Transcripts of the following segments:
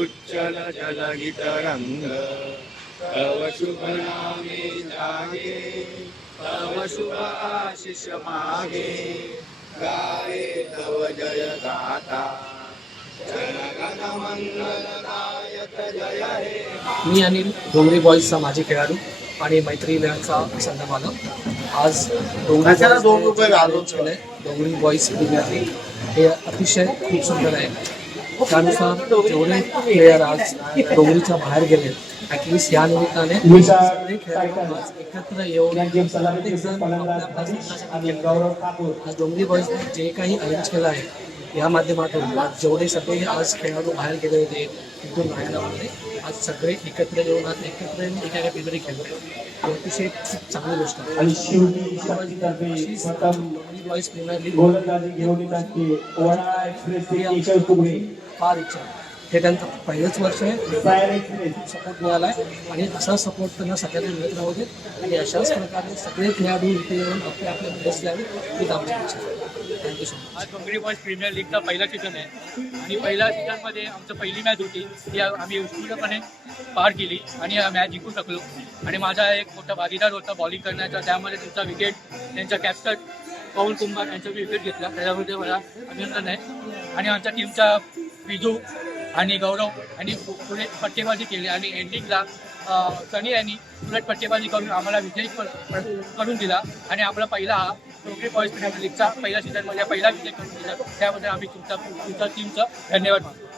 उच्चल जलगित रंग तव शुभ नामे जागे। तव शुभ आशिष मागे। गाये तव जय हे मी आणि डोंगरी बॉईजचा माजी खेळाडू आणि मैत्रिणीचा संघ आलो आज डोंगरी डोंगरी बॉईज लीग हे अतिशय खूप सुंदर आहे. त्यानुसार जेवढे प्लेयर आज डोंगरीच्या बाहेर गेले ऍटलिस्ट या निमित्ताने एकत्र येऊन प्रत्येक जण. आज डोंगरी बॉईजने जे काही अरेंज केलं आहे या माध्यमातून आज जेवढे सगळे आज खेळाडू बाहेर गेले होते तिथून राहायला वगैरे आज सगळे एकत्र येऊन आज एकत्र येऊन एका काहीतरी खेळत ही अतिशय खूप चांगली गोष्ट आहे. बॉईज प्रीमियर लीग फार इच्छा हे त्यांचं पहिलंच वर्ष आहे. सपोर्ट मिळाला आहे आणि असा सपोर्ट त्यांना सगळ्यांना मिळत राहू दे आणि अशाच प्रकारे सगळे खेळाडू इथे येऊन आपले आपले मेडल्स द्यावे हीच आमची इच्छा आहे. थँक्यू सो मच आज डोंगरी बॉयज प्रीमियर लीगचा पहिला सीझन आहे. आणि पहिल्या सीझनमध्ये आमचं पहिली मॅच होती. ती आम्ही उत्स्फूर्तपणे पार केली. आणि मॅच जिंकू शकलो. आणि माझा एक मोठा भागीदार होता बॉलिंग करण्याचा. त्यामध्ये त्यांचा विकेट त्यांचा कॅप्टन पवन कुंभार यांचा विकेट घेतला. त्याच्यामध्ये मला अभिनंदन आहे. आणि आमच्या टीमचा विजू आणि गौरव यांनी पुढे पट्टेबाजी केली आणि एंडिंगला सनी यांनी उलट पट्टेबाजी करून आम्हाला विजयी करून दिला आणि आपला पहिला हा डोंगरी बॉईज प्रीमियर लीगचा पहिल्या सीझनमध्ये पहिला विजय करून दिला. त्याबद्दल आम्ही तुमचा तुमच्या टीमचं धन्यवाद मानतो.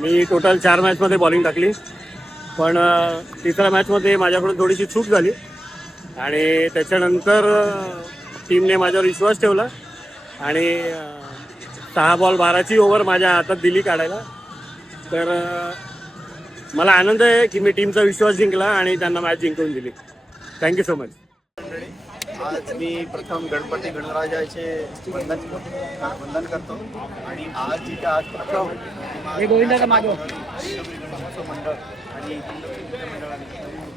मी टोटल चार मॅचमध्ये बॉलिंग टाकली. पण तिसऱ्या मॅचमध्ये माझ्याकडून थोडीशी चूक झाली. आणि त्याच्यानंतर टीमने माझ्यावर विश्वास ठेवला. आणि सहा बॉल बाराची ओव्हर माझ्या हातात दिली काढायला. तर मला आनंद आहे की मी टीमचा विश्वास जिंकला आणि त्यांना मॅच जिंकवून दिली. थँक्यू सो मच आज मी प्रथम गणपती गणराजाचे वंदन वंदन करतो आणि आज जिथे आज प्रथम महोत्सव मंडळ आणि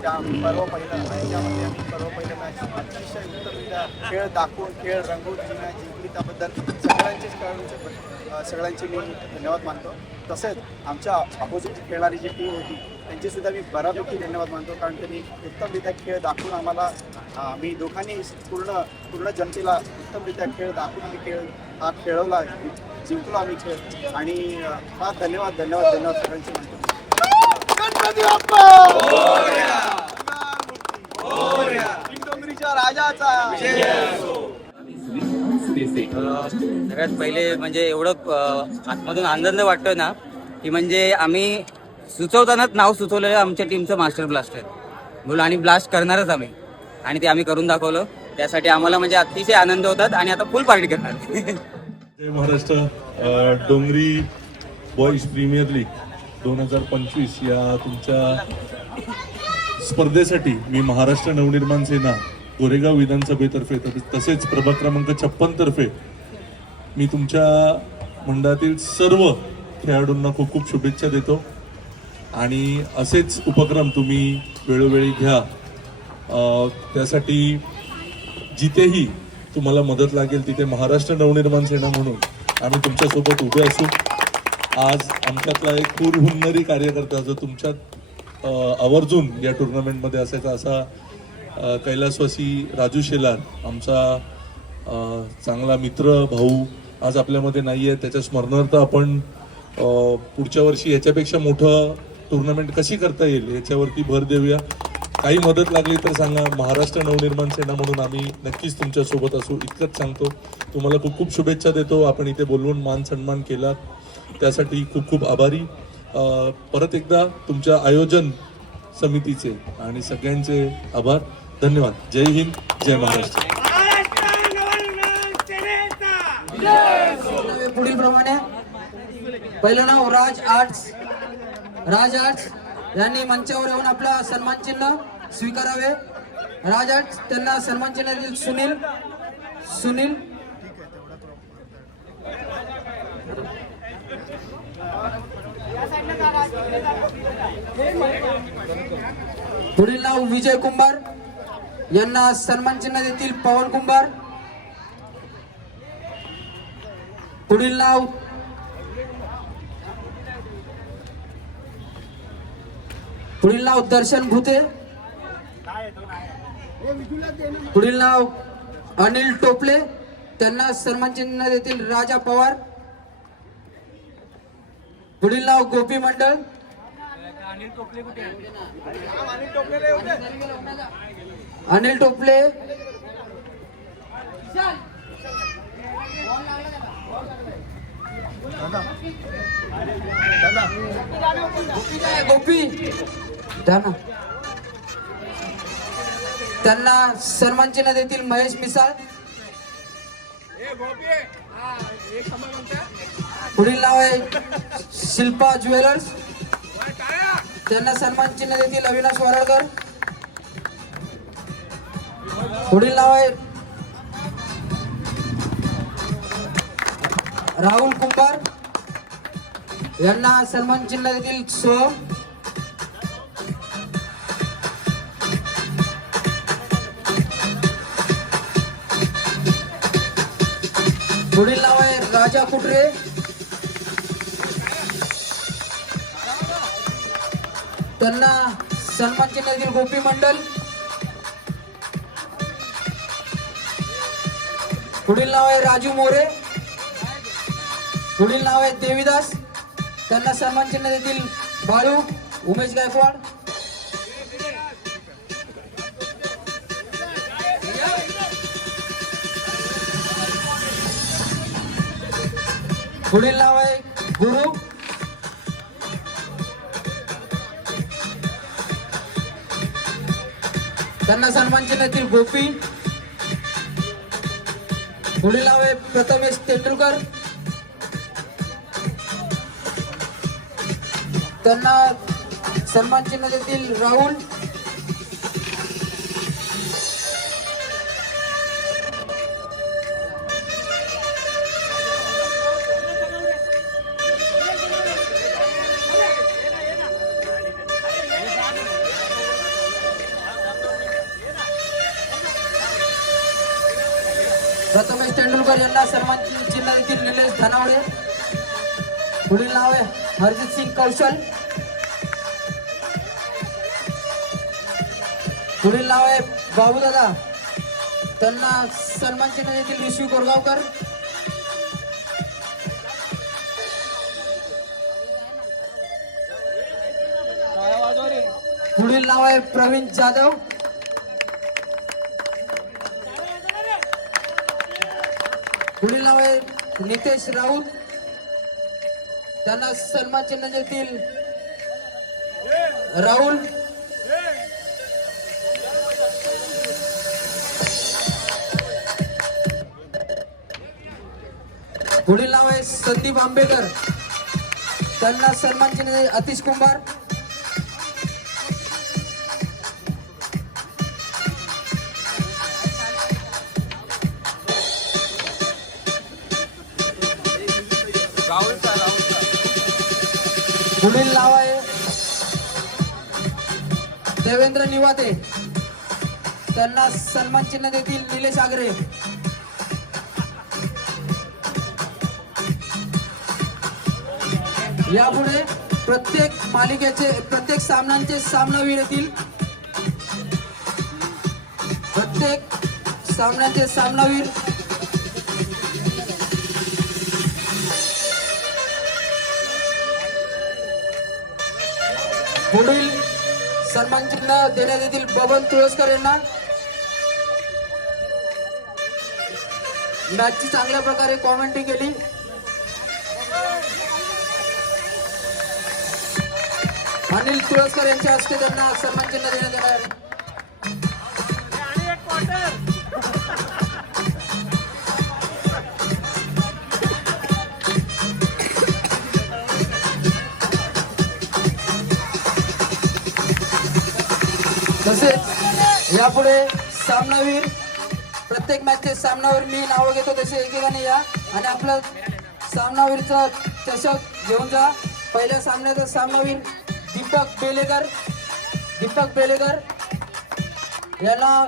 त्या पर्व पहिलं याच्यामध्ये आम्ही पर्व पहिलं मॅच अतिशय उत्तमरित्या खेळ दाखवून खेळ मॅच जिंकली त्याबद्दल सगळ्यांचेच खेळाडूंचे सगळ्यांचे मी धन्यवाद मानतो. तसेच आमच्या अपोजिट खेळणारी जी टीम होती त्यांचीसुद्धा मी बऱ्यापैकी धन्यवाद मानतो. कारण त्यांनी उत्तमरित्या खेळ दाखवून आम्हाला मी आम्ही दोघांनी पूर्ण पूर्ण जनतेला उत्तमरित्या खेळ दाखवून मी खेळ हा खेळवला. जिंकलो आम्ही खेळ. आणि हा धन्यवाद धन्यवाद धन्यवाद सगळ्यांचे म्हणतो गणपती डोंगरीच्या राजाचा सगळ्यात पहिले म्हणजे एवढं आतमधून आनंद वाटतोय ना की म्हणजे आम्ही सुचवतानाच नाव सुचवलेलं आमच्या टीमचं मास्टर ब्लास्टर बोल आणि ब्लास्ट करणारच आम्ही. आणि ते आम्ही करून दाखवलं. त्यासाठी आम्हाला म्हणजे अतिशय आनंद होतात आणि आता फुल पार्टी करणार. जय महाराष्ट्र डोंगरी बॉईज प्रीमियर लीग दोन हजार पंचवीस या तुमच्या स्पर्धेसाठी मी महाराष्ट्र नवनिर्माण सेना गोरेगाव विधानसभेतर्फे तसेच- तसेच प्रभाग क्रमांक छप्पन तर्फे मी तुमच्या मंडळातील सर्व खेळाडूंना खूप खूप शुभेच्छा देतो. आणि असेच उपक्रम तुम्ही वेळोवेळी घ्या. त्यासाठी जिथेही तुम्हाला मदत लागेल तिथे महाराष्ट्र नवनिर्माण सेना म्हणून आम्ही तुमच्यासोबत उभे असू. आज आमच्यातला एक खूर हुन्नरी कार्यकर्ता जो तुमच्यात आवर्जून या टुर्नामेंटमध्ये असायचा असा कैलासवासी राजू शेलार आमचा चांगला मित्र भाऊ आज आपल्यामध्ये नाही आहे त्याच्या स्मरणार्थ आपण पुढच्या वर्षी याच्यापेक्षा मोठं टुर्नामेंट कशी करता येईल याच्यावरती भर देऊया. काही मदत लागली तर सांगा. महाराष्ट्र नवनिर्माण सेना म्हणून आम्ही नक्कीच तुमच्यासोबत असू. इतकंच सांगतो. तुम्हाला खूप खूप शुभेच्छा देतो. आपण इथे बोलवून मान सन्मान केला त्यासाठी खूप खूप आभारी. परत एकदा तुमच्या आयोजन समितीचे आणि सगळ्यांचे आभार. धन्यवाद. जय हिंद. जय महाराष्ट्र. पुढील प्रमाणे. पहिलं नाव राज आर्ट्स. राज आर्ट्स यांनी मंचावर येऊन आपला सन्मान चिन्ह स्वीकारावे. राज आर्ट्स त्यांना सन्मान चिन्ह देतील सुनील. सुनील. पुढील नाव विजय कुंभार. यांना सन्मान चिन्ह देतील पवन कुंभार. पुढील नाव पुढील नाव दर्शन भुते पुढील नाव अनिल टोपले त्यांना सन्मान चिन्ह देतील राजा पवार पुढील नाव गोपी मंडळ अनिल टोपले अनिल टोपले गोपी. ना. त्यांना सन्मान चिन्ह देतील महेश मिसाळ. पुढील नाव आहे शिल्पा ज्वेलर्स. त्यांना सन्मान चिन्ह देतील अविनाश वराडकर पुढील नाव आहे राहुल कुंभार यांना सन्मान चिन्ह देतील. पुढील नाव आहे राजा कुटरे त्यांना सन्मान चिन्ह देतील गोपी मंडल. पुढील नाव आहे राजू मोरे. पुढील नाव आहे देवीदास. त्यांना सन्मान चिन्ह देतील बाळू उमेश गायकवाड. पुढील नाव आहे गुरु. त्यांना सन्मान चिन्ह देतील गोपी. पुढील नाव आहे प्रथमेश तेंडुलकर. त्यांना सन्मान चिन्ह देतील राहुल. प्रथमेश तेंडुलकर यांना सन्मान चिन्ह देतील निलेश धनावडे. पुढील नाव आहे. हरजित सिंग कौशल. पुढील नाव आहे बाबू दादा त्यांना सन्मानचिन्ह देतील ऋषी कोरगावकर. पुढील नाव आहे प्रवीण जाधव. पुढील नाव आहे नितेश राऊत. त्यांना सन्मान चिन्ह देतील. राहुल. पुढील नाव आहे संदीप आंबेकर. त्यांना सन्मान चिन्ह अतिश कुंभार. पुढील नाव आहे. देवेंद्र निवाते. त्यांना सन्मान चिन्ह देतील निलेश आगरे. यापुढे प्रत्येक मालिकेचे प्रत्येक सामन्यांचे सामनावीर येतील. प्रत्येक सामन्याचे सामनावीर पुढील सन्मान चिन्ह देण्यात येतील बबन तुळसकर यांना. मॅचची चांगल्या प्रकारे कॉमेंटी केली. अनिल तुळसकर यांच्या हस्ते त्यांना सन्मान चिन्ह देण्यात येणार यापुढे सामनावीर प्रत्येक मॅचचे सामनावीर मी नावं घेतो तसे एकेकाने या. आणि आपलं सामनावीरचा चषक घेऊन जा. पहिल्या सामन्याचा सामनावीर दीपक बेलेकर दीपक बेलेकर. यांना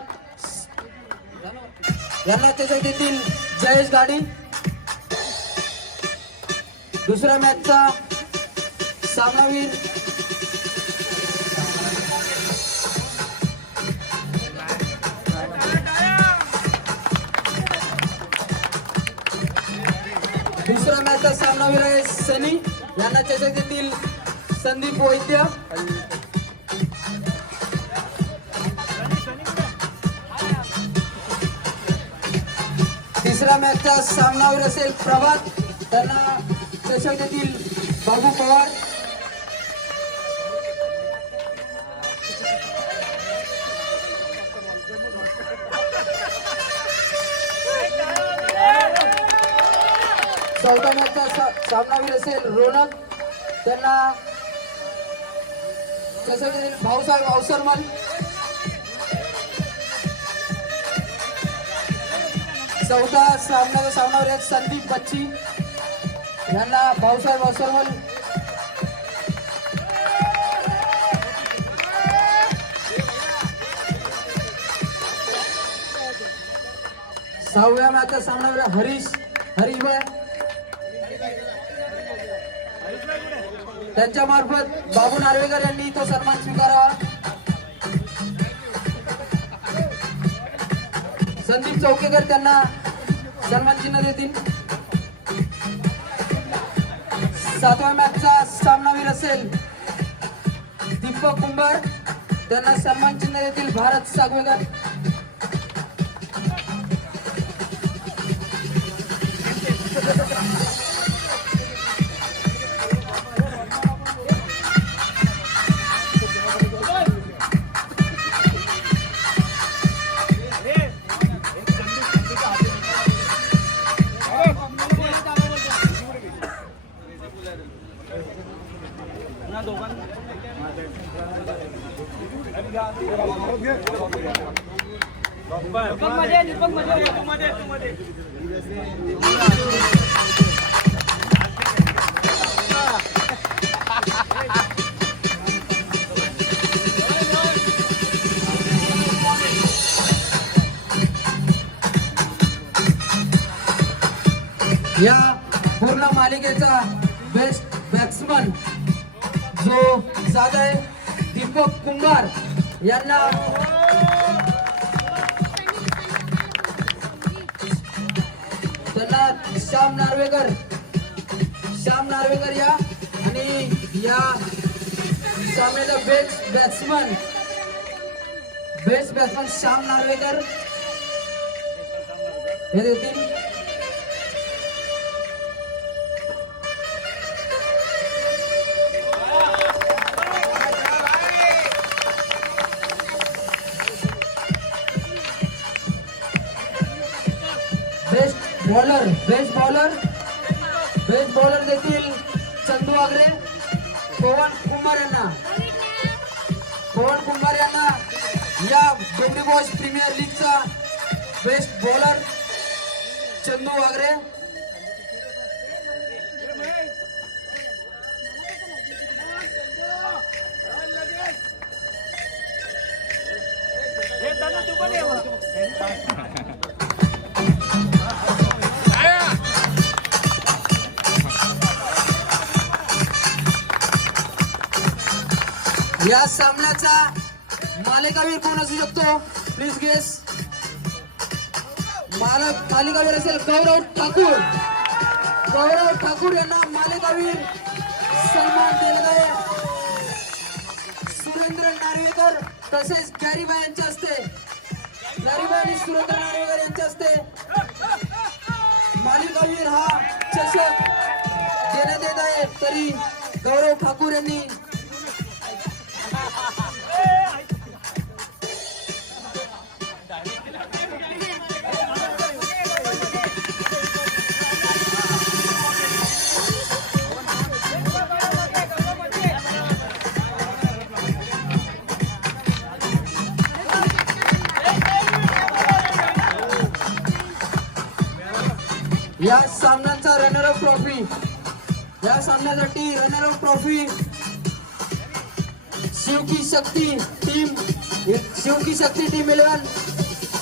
यांना चषक देतील जयेश गाडी. दुसऱ्या मॅचचा सामनावीर मॅचचा सामनावीर आहे सनी यांना चषक देतील संदीप वैद्य. तिसरा मॅचचा सामनावीर असेल प्रभात त्यांना चषक देतील बाबू पवार. सामनावीर असेल रोनक त्यांना कसं देतील भाऊसाहेब अवसरमल. चौथा सामनाचा सामनावर आहेत संदीप बच्ची. यांना भाऊसाहेब अवसरमल. सहाव्या मॅचचा सामनावर हरीश हरीश त्यांच्या मार्फत बाबू नार्वेकर यांनी तो सन्मान स्वीकारावा. संदीप चौकेकर त्यांना सन्मान चिन्ह देतील. सातव्या मॅचचा सामनावीर असेल दीपक कुंभार. त्यांना सन्मान चिन्ह देतील भारत सागवेकर. पूर्ण मालिकेचा बेस्ट बॅट्समन जो जात आहे दीपक कुंभार यांना त्यांना श्याम नार्वेकर श्याम नार्वेकर या आणि या सामन्याचा best batsman best batsman Shyam Narvekar. हे देतील. Bowler best bowler best bowler देखील चंदू आगरे पवन कुमार यांना. पवन कुमार यांना या बेंडी बॉस प्रीमियर लीगचा बेस्ट बॉलर चंदू आगरे. या सामन्याचा मालिकावीर कोण असू शकतो? प्लीज गेस मालक मालिकावीर असेल गौरव ठाकूर. गौरव ठाकूर यांना मालिकावीर सन्मान दिला आहे सुरेंद्र नार्वेकर तसेच गॅरीबाई यांच्या असते गॅरीबाई आणि सुरेंद्र नार्वेकर यांच्या असते मालिकावीर हा चषक देण्यात येत आहे. तरी गौरव ठाकूर यांनी या सामन्यासाठी runner of trophy Shivki Shakti team Shivki Shakti team eleven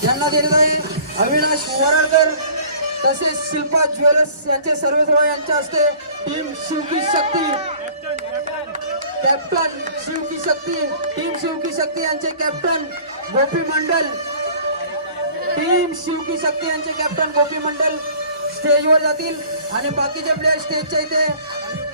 यांना देण्यात आहे अविनाश वराडकर तसेच शिल्पा ज्वेलर्स यांचे सर्वेसर्व यांच्या हस्ते team Shivki Shakti captain Shivki Shakti team Shivki Shakti यांचे कॅप्टन गोपी मंडल टीम शिवकी शक्ती यांचे कॅप्टन गोपी मंडल स्टेजवर जातील आणि बाकीचे प्लेयर स्टेजच्या इथे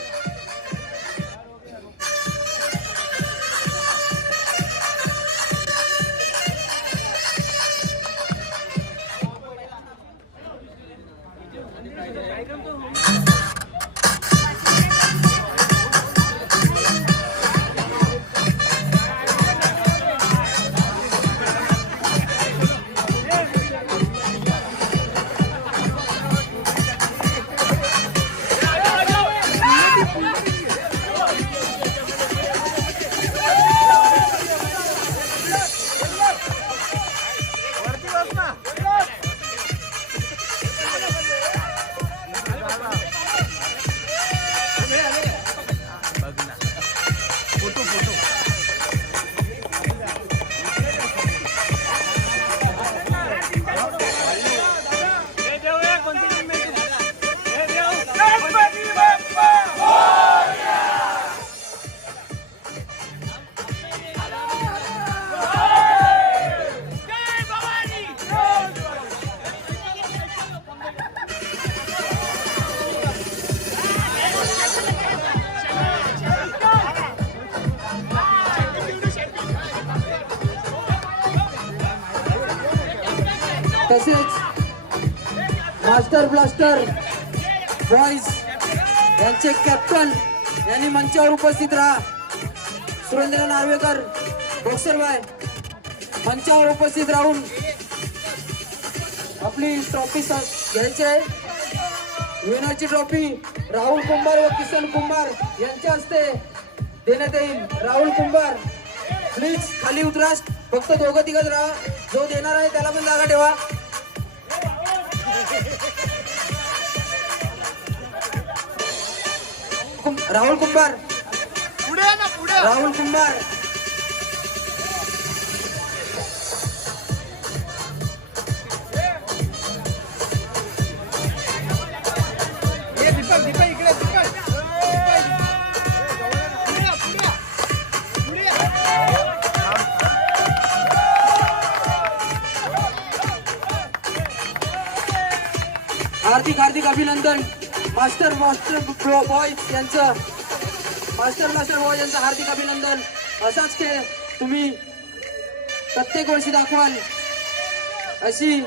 मास्टर ब्लास्टर. बॉईज यांचे कॅप्टन यांनी मंचावर उपस्थित राहा. सुरेंद्र नार्वेकर बॉक्सरबाय मंचावर उपस्थित राहून आपली ट्रॉफी घ्यायची आहे. विनरची ट्रॉफी राहुल कुंभार व किसन कुंभार यांच्या हस्ते देण्यात येईल. राहुल कुंभार प्लीज खाली उतरा. फक्त दोघं तिघच राहा. जो देणार आहे त्याला पण जागा ठेवा. राहुल कुंभार. पुढे ना पुढे राहुल कुंभार. हार्दिक हार्दिक अभिनंदन. मास्टर मास्टर बॉय यांचं मास्टर मास्टर बॉय यांचं हार्दिक अभिनंदन. असाच खेळ तुम्ही प्रत्येक वर्षी दाखवाल. अशी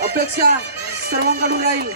अपेक्षा सर्वांकडून राहील.